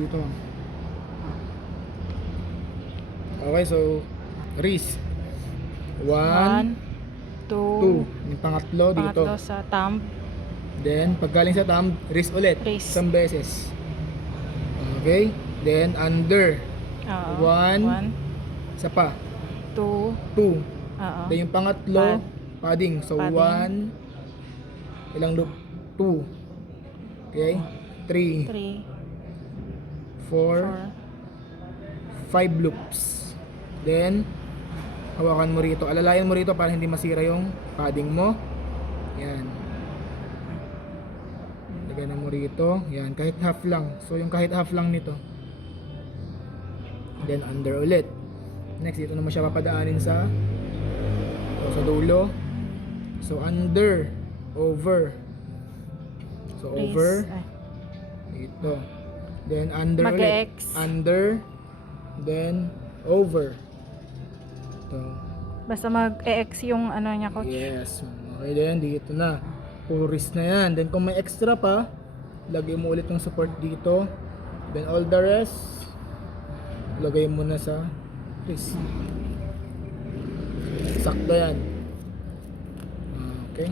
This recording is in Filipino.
dito. Okay, so wrist. 1, 1, 2. 2. Yung pangatlo dito. Pangatlo sa thumb. Then, paggaling sa thumb, wrist ulit. Wrist. Isang beses. Okay? Then, under. Oo. 1. 1, Isa pa. 2. 2. Oo. Then, yung pangatlo, padding. So, Padding. 1. Ilang loop? 2. Okay? 3. 3, 4. 4. 5 loops. Then, hawakan mo rito. Alalayan mo rito para hindi masira yung padding mo. Yan. Lagyan mo rito. Yan. Kahit half lang. So, yung kahit half lang nito. Then, under ulit. Next, dito naman siya papadaanin sa dulo. So, under. Over. So, Raise. over. Ay. Ito. Then, under ulit. Mag-X. Under. Then, over. Ito. Basta mag-EX yung ano niya, coach. Yes. Okay, then dito na. Puro wrist na yan. Then kung may extra pa, lagay mo ulit yung support dito. Then all the rest, lagay mo na sa wrist. Sakto yan. Okay.